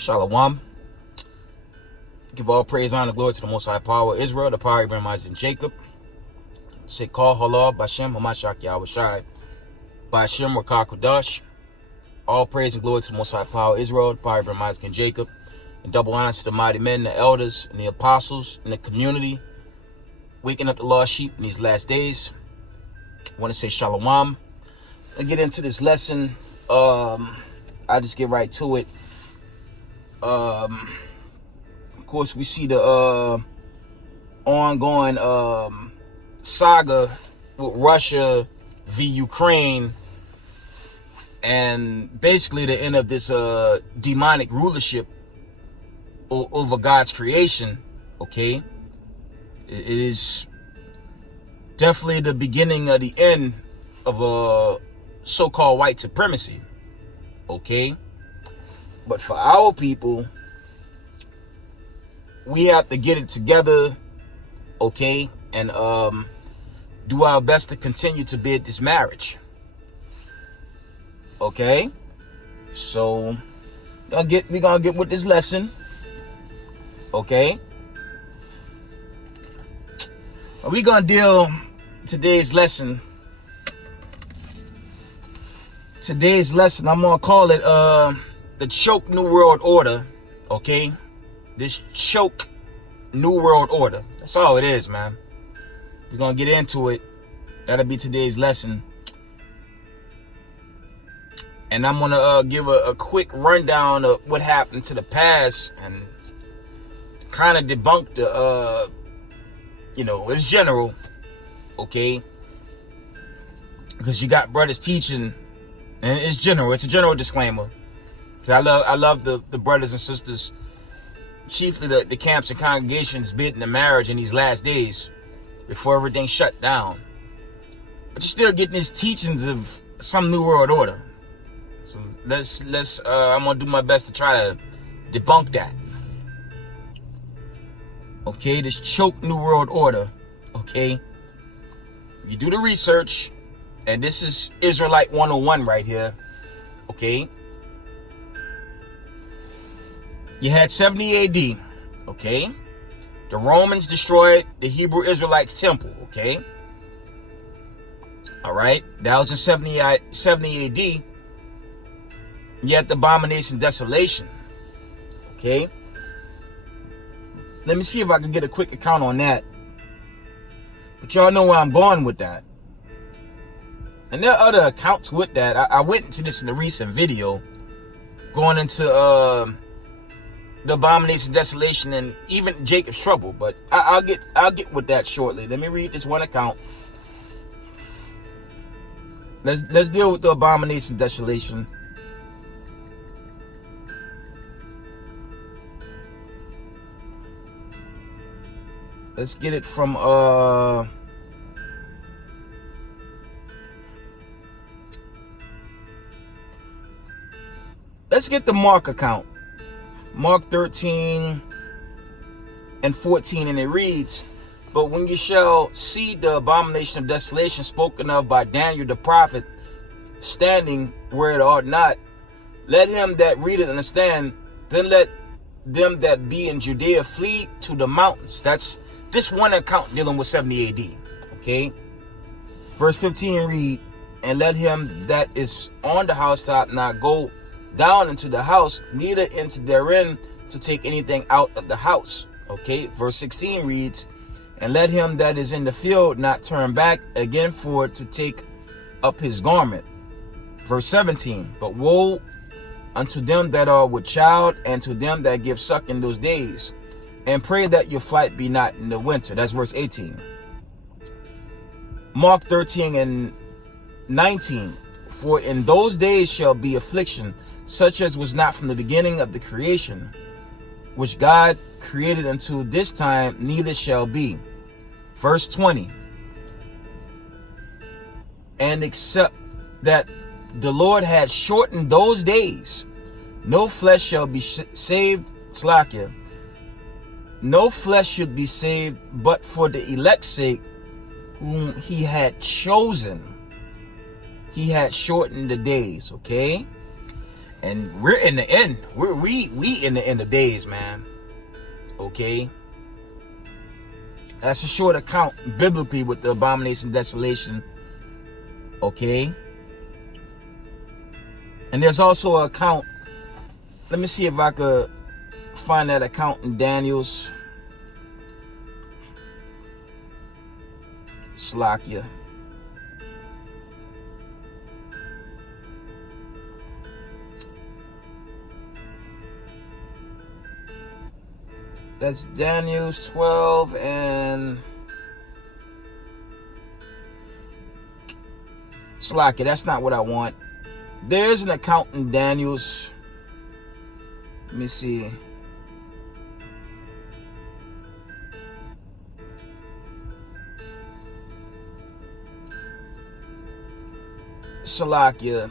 Shalom. Give all praise, honor, glory to the Most High Power of Israel, the power of Abraham, Isaac, and Jacob. Say, call halal, Bashem, Hamashak, Yahushai, Bashem, Rakah, Kudash. All praise and glory to the Most High Power of Israel, the power of Abraham, Isaac, and Jacob. And double honor to the mighty men, the elders, and the apostles, and the community, waking up the lost sheep in these last days. I want to say Shalom. I get into this lesson. I just get right to it. Of course, we see the ongoing saga with Russia v. Ukraine, and basically the end of this demonic rulership over God's creation. Okay, it is definitely the beginning of the end of so-called white supremacy. Okay, but for our people, we have to get it together, okay, and do our best to continue to build this marriage. Okay, so we're gonna get with this lesson. Okay, we're gonna deal today's lesson. Today's lesson, I'm gonna call it the choke New World Order. Okay, this choke New World Order. That's all it is, man. We're gonna get into it. That'll be today's lesson. And I'm gonna give a quick rundown of what happened to the past and kind of debunk the it's general, okay? Because you got brothers teaching, and it's general. It's a general disclaimer. I love the brothers and sisters, chiefly the camps and congregations bidding the marriage in these last days before everything shut down. But you're still getting these teachings of some New World Order. So let's I'm gonna do my best to try to debunk that. Okay, this choke New World Order. Okay, you do the research, and this is Israelite 101 right here. Okay, you had 70 AD. Okay, the Romans destroyed the Hebrew Israelites' temple. Okay, all right, that was in 70 AD. You had the abomination desolation. Okay, let me see if I can get a quick account on that. But y'all know where I'm going with that. And there are other accounts with that. I went into this in a recent video, going into the abomination desolation and even Jacob's trouble. But I'll get with that shortly. Let me read this one account. Let's deal with the abomination desolation. Let's get it from let's get the Mark account. Mark 13 and 14, and it reads, "But when you shall see the abomination of desolation spoken of by Daniel the prophet standing where it ought not, let him that readeth understand, then let them that be in Judea flee to the mountains." That's this one account dealing with 70 AD. Okay, verse 15 read, "And let him that is on the housetop not go down into the house, neither into therein to take anything out of the house." Okay, verse 16 reads, "And let him that is in the field not turn back again for to take up his garment." Verse 17, "But woe unto them that are with child, and to them that give suck in those days, and pray that your flight be not in the winter." That's verse 18. Mark 13 and 19, "For in those days shall be affliction, such as was not from the beginning of the creation, which God created unto this time, neither shall be." Verse 20, "And except that the Lord had shortened those days, no flesh shall be saved." Slakia. "No flesh should be saved, but for the elect's sake, whom he had chosen, he had shortened the days." Okay, And we're in the end. We in the end of days, man. Okay. That's a short account biblically with the abomination desolation. Okay. And there's also an account. Let me see if I could find that account in Daniel's. Slakia. That's Daniel's 12 and Slakia. That's not what I want. There's an account in Daniel's. Let me see. Salakia.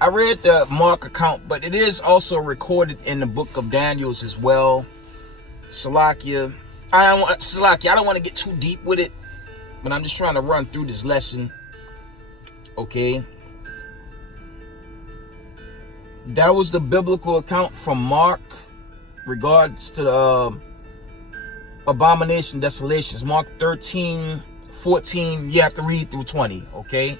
I read the Mark account, but it is also recorded in the book of Daniel's as well. Salakia. I don't want to get too deep with it, but I'm just trying to run through this lesson. Okay. That was the biblical account from Mark regards to the abomination desolations. Mark 13, 14, you have to read through 20, okay?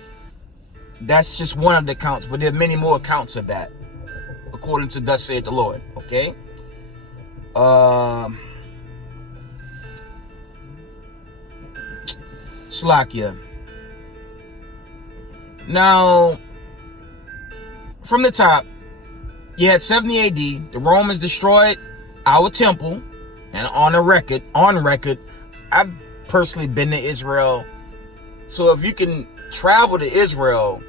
That's just one of the accounts, but there are many more accounts of that, according to thus saith the Lord, okay? Slakia. Now, from the top, you had 70 AD, the Romans destroyed our temple, and on record, I've personally been to Israel. So if you can travel to Israel,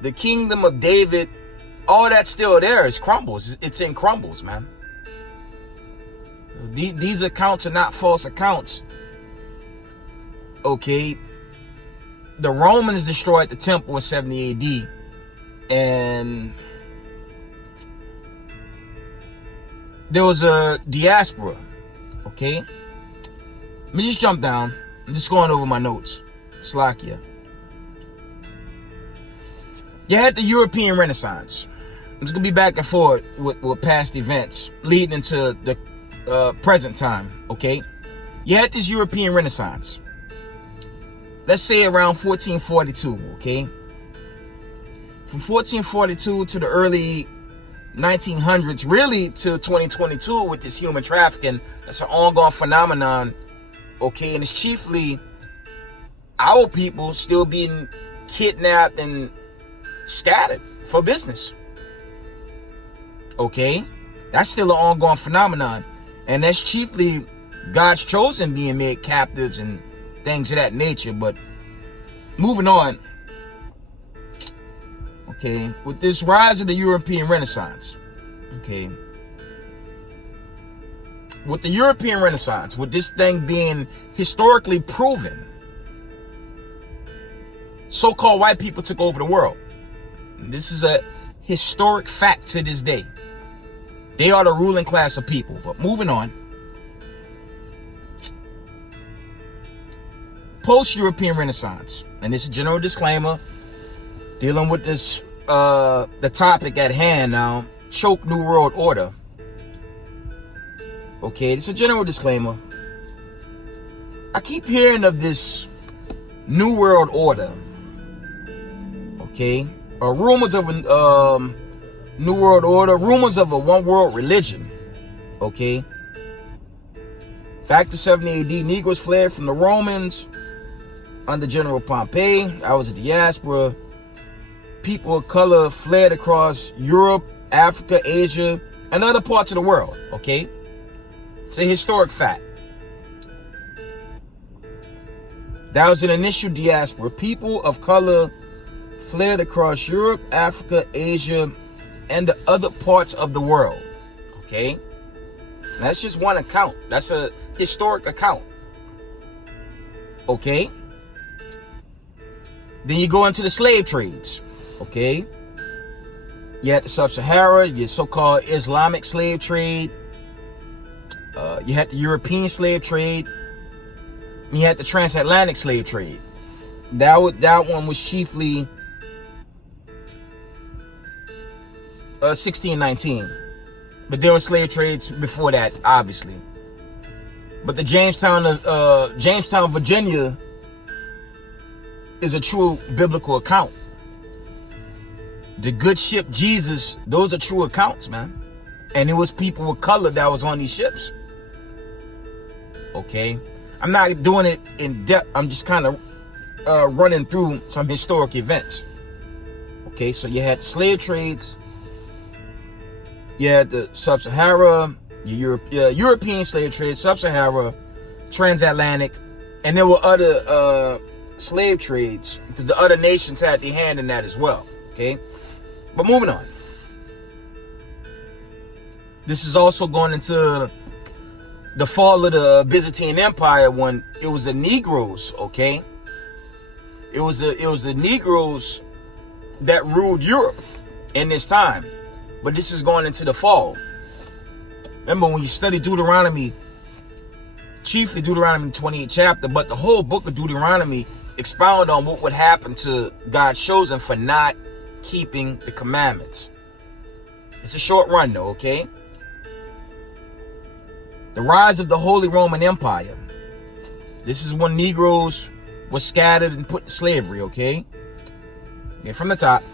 the kingdom of David, all that's still there is crumbles. It's in crumbles, man. These accounts are not false accounts. Okay. The Romans destroyed the temple in 70 AD. And there was a diaspora. Okay. Let me just jump down. I'm just going over my notes. Slakia. You had the European Renaissance. I'm just going to be back and forth with past events leading into the present time, okay? You had this European Renaissance. Let's say around 1442, okay? From 1442 to the early 1900s, really to 2022 with this human trafficking. That's an ongoing phenomenon, okay? And it's chiefly our people still being kidnapped and scattered for business. Okay? That's still an ongoing phenomenon. And that's chiefly God's chosen being made captives and things of that nature. But moving on. Okay? With this rise of the European Renaissance. Okay? With the European Renaissance, with this thing being historically proven, so-called white people took over the world. This is a historic fact to this day. They are the ruling class of people. But moving on. Post-European Renaissance. And this is a general disclaimer. Dealing with this, the topic at hand now. Choke New World Order. Okay, this is a general disclaimer. I keep hearing of this New World Order. Okay? Rumors of a New World Order, rumors of a one world religion. Okay. Back to 70 AD, Negroes fled from the Romans under General Pompey. I was a diaspora. People of color fled across Europe, Africa, Asia, and other parts of the world. Okay. It's a historic fact. That was an initial diaspora. People of color fled across Europe, Africa, Asia, and the other parts of the world. Okay? And that's just one account. That's a historic account. Okay? Then you go into the slave trades. Okay? You had the Sub-Sahara, your so-called Islamic slave trade. You had the European slave trade. And you had the transatlantic slave trade. That one was chiefly 1619. But there were slave trades before that, obviously. But the Jamestown, Virginia is a true biblical account. The good ship Jesus, those are true accounts, man. And it was people of color that was on these ships. Okay? I'm not doing it in depth. I'm just kind of running through some historic events. Okay, so you had slave trades. You had the Sub-Sahara, European slave trade, Sub-Sahara, transatlantic, and there were other slave trades because the other nations had their hand in that as well. Okay, but moving on. This is also going into the fall of the Byzantine Empire when it was the Negroes. Okay, it was the Negroes that ruled Europe in this time. But this is going into the fall. Remember when you study Deuteronomy, chiefly Deuteronomy 28th chapter, but the whole book of Deuteronomy expound on what would happen to God's chosen for not keeping the commandments. It's a short run though, okay? The rise of the Holy Roman Empire. This is when Negroes were scattered and put in slavery, okay? Okay, from the top.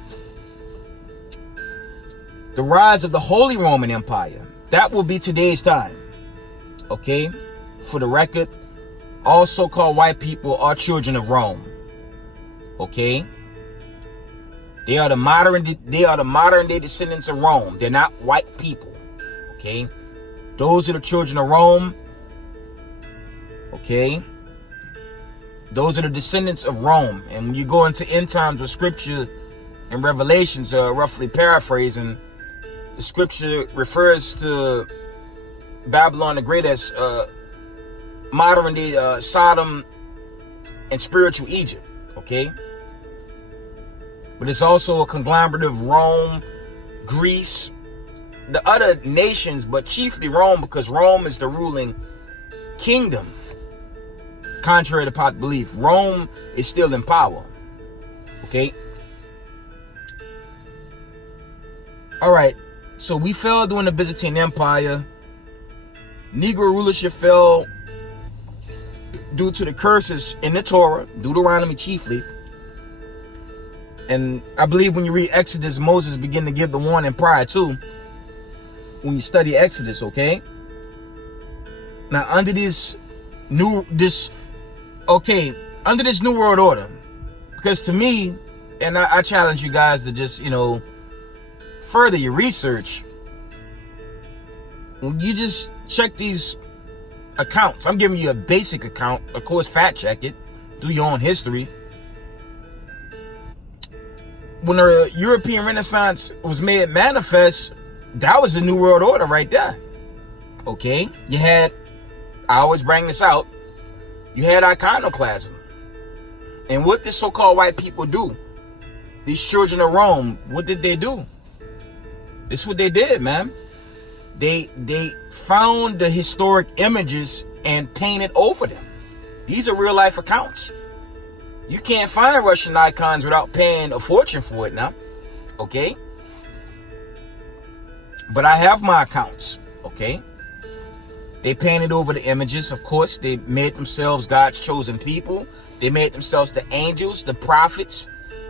The rise of the Holy Roman Empire. That will be today's time. Okay? For the record, all so-called white people are children of Rome. Okay? They are the modern day descendants of Rome. They're not white people. Okay? Those are the children of Rome. Okay? Those are the descendants of Rome. And when you go into end times with scripture and Revelations, roughly paraphrasing, the scripture refers to Babylon the Great as modern day Sodom and spiritual Egypt, okay? But it's also a conglomerate of Rome, Greece, the other nations, but chiefly Rome, because Rome is the ruling kingdom. Contrary to popular belief, Rome is still in power, okay? All right. So we fell during the Byzantine Empire. Negro rulership fell due to the curses in the Torah, Deuteronomy chiefly. And I believe when you read Exodus, Moses began to give the warning prior to, when you study Exodus, okay? Now under this new world order, because to me, and I challenge you guys to just, further your research. When you just check these accounts, I'm giving you a basic account, of course, fact check it, do your own history. When the European Renaissance was made manifest, that was the New World Order right there. Okay? You had, I always bring this out, you had iconoclasm. And what did so-called white people do? These children of Rome, what did they do? This is what they did, man. They found the historic images and painted over them. These are real life accounts. You can't find Russian icons without paying a fortune for it now. Okay? But I have my accounts. Okay? They painted over the images. Of course, they made themselves God's chosen people. They made themselves the angels, the prophets.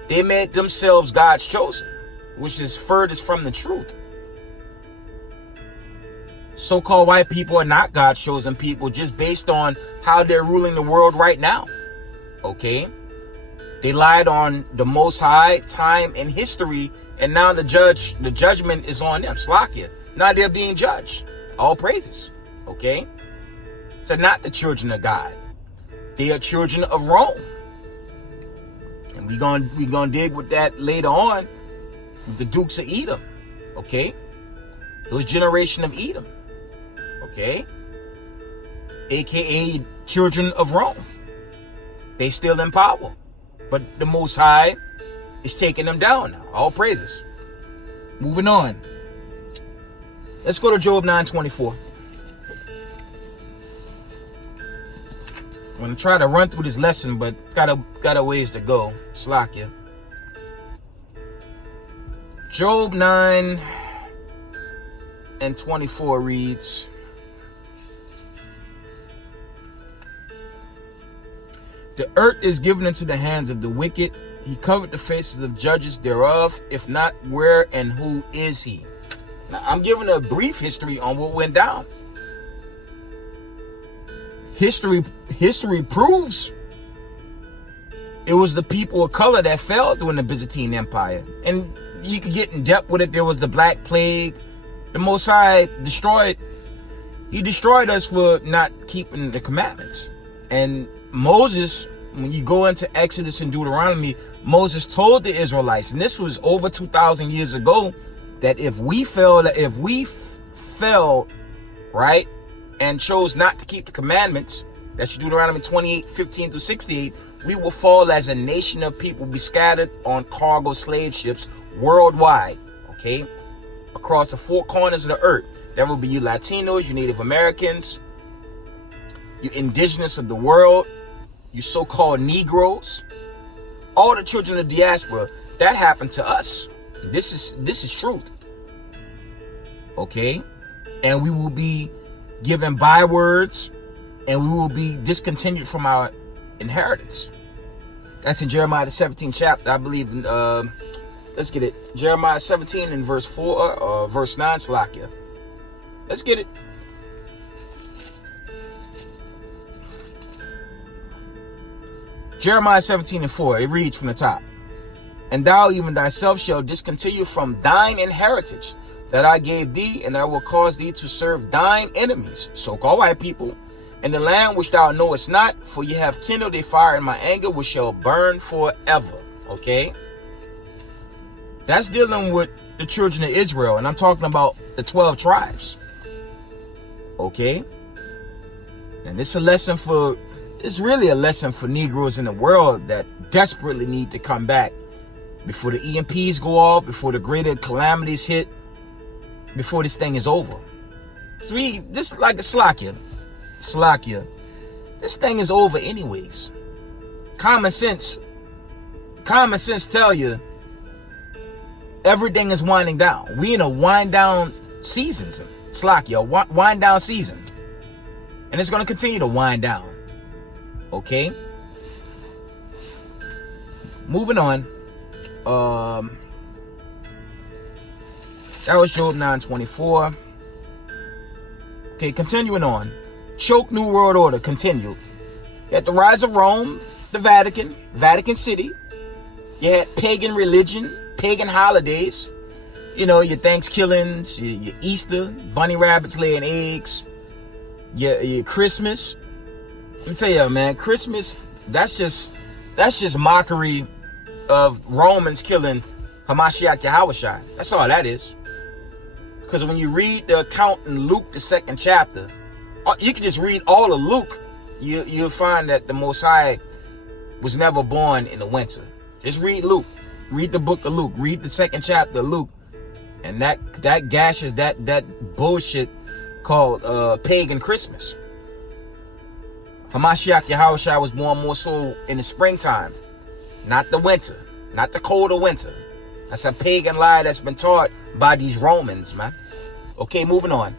They made themselves God's chosen, which is furthest from the truth. So-called white people are not God's chosen people just based on how they're ruling the world right now. Okay? They lied on the Most High, time, and history, and now the judgment is on them. Slakia. Now they're being judged. All praises. Okay? So not the children of God. They are children of Rome. And we're gonna dig with that later on. The Dukes of Edom. Okay? Those generation of Edom. Okay? AKA children of Rome. They still in power. But the Most High is taking them down now. All praises. Moving on. Let's go to Job 9:24. I'm going to try to run through this lesson, but got a ways to go. Slakia. Job 9. and 24 reads, the earth is given into the hands of the wicked. He covered the faces of judges thereof. If not, where and who is he? Now, I'm giving a brief history on what went down. History proves it was the people of color that fell during the Byzantine Empire. And you could get in depth with it. There was the Black Plague. The Most High destroyed us for not keeping the commandments. And Moses, when you go into Exodus and Deuteronomy, Moses told the Israelites, and this was over 2,000 years ago, that if we fell, right, and chose not to keep the commandments, that's Deuteronomy 28:15-68, we will fall as a nation of people, be scattered on cargo slave ships worldwide, okay, across the four corners of the earth. That will be you Latinos, you Native Americans, you indigenous of the world, you so-called Negroes, all the children of the diaspora. That happened to us. This is truth. Okay? And we will be given bywords, and we will be discontinued from our inheritance. That's in Jeremiah the 17th chapter, I believe. Let's get it. Jeremiah 17 and verse 4, verse 9, Salakia. Let's get it. Jeremiah 17 and 4, it reads from the top. And thou even thyself shalt discontinue from thine inheritance that I gave thee, and I will cause thee to serve thine enemies, so-called white people, in the land which thou knowest not, for ye have kindled a fire in my anger, which shall burn forever. Okay? That's dealing with the children of Israel, and I'm talking about the 12 tribes. Okay? And it's really a lesson for Negroes in the world that desperately need to come back before the EMPs go off, before the greater calamities hit, before this thing is over. So this is like a Slakia. This thing is over anyways. Common sense tell you everything is winding down. We in a wind down season, Slakia, wind down season. And it's going to continue to wind down. Okay? Moving on. That was Job 9:24. Okay, continuing on. Choke New World Order, continue. You had the rise of Rome, the Vatican City. You had pagan religion, pagan holidays. You know, your Thanksgivings, your Easter, bunny rabbits laying eggs, your Christmas. Let me tell you, man, Christmas, that's just mockery of Romans killing Hamashiach Yahushua. That's all that is. Because when you read the account in Luke, the 2nd chapter, you can just read all of Luke. You'll find that the Most High was never born in the winter. Just read Luke. Read the book of Luke. Read the 2nd chapter of Luke. And that gashes that bullshit called pagan Christmas. Hamashiach Yahushua was born more so in the springtime, not the winter, not the colder winter. That's a pagan lie that's been taught by these Romans, man. Okay, moving on.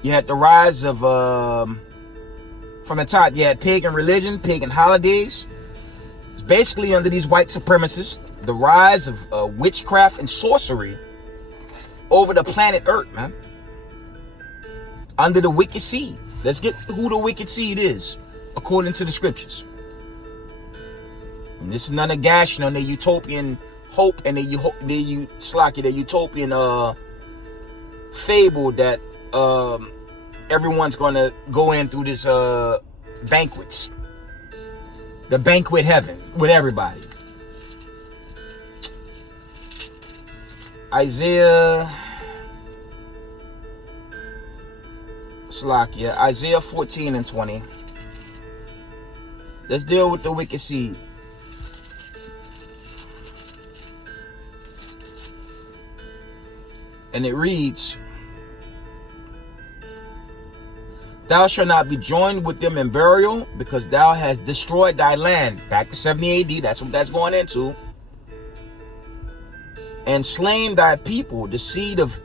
You had the rise of, from the top, you had pagan religion, pagan holidays. It's basically under these white supremacists, the rise of witchcraft and sorcery over the planet Earth, man. Under the wicked seed. Let's get who the wicked seed is, according to the scriptures. And this is none of gashing on the utopian hope and the utopian fable that everyone's gonna go in through this banquets. The banquet heaven with everybody. Isaiah 14 and 20. Let's deal with the wicked seed. And it reads, thou shalt not be joined with them in burial, because thou hast destroyed thy land. Back to 70 AD, that's what that's going into. And slain thy people, the seed of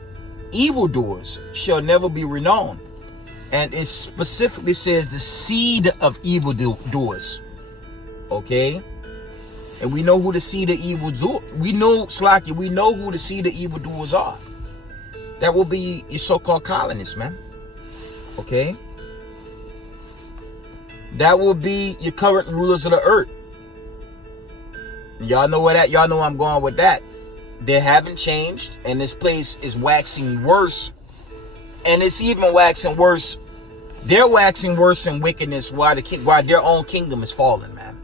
evildoers shall never be renowned. And it specifically says the seed of evildoers. Okay? And we know who the seed of evildoers. We know, Slacky, we know who the seed of evildoers are. That will be your so-called colonists, man. Okay? That will be your current rulers of the earth. Y'all know where that, y'all know where I'm going with that. They haven't changed, and this place is waxing worse. And it's even waxing worse. They're waxing worse in wickedness while their own kingdom is falling, man.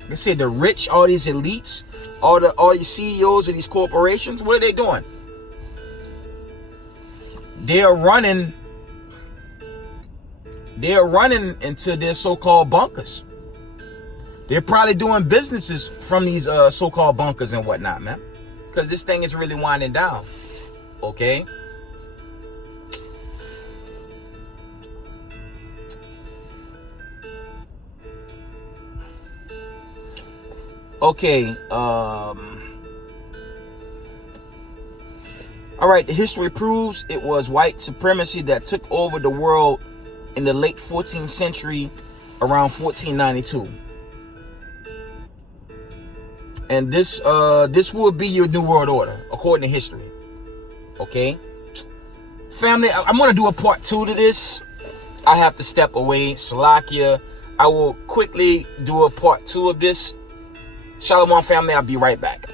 Like I said, the rich, all these elites, all these CEOs of these corporations, what are they doing? They are running into their so-called bunkers. They're probably doing businesses from these so-called bunkers and whatnot, man. Because this thing is really winding down. Okay? Okay, all right, the history proves it was white supremacy that took over the world in the late 14th century, around 1492. And this will be your new world order, according to history. Okay? Family, I'm going to do a part 2 to this. I have to step away. Salakia. I will quickly do a part 2 of this. Shalom, family. I'll be right back.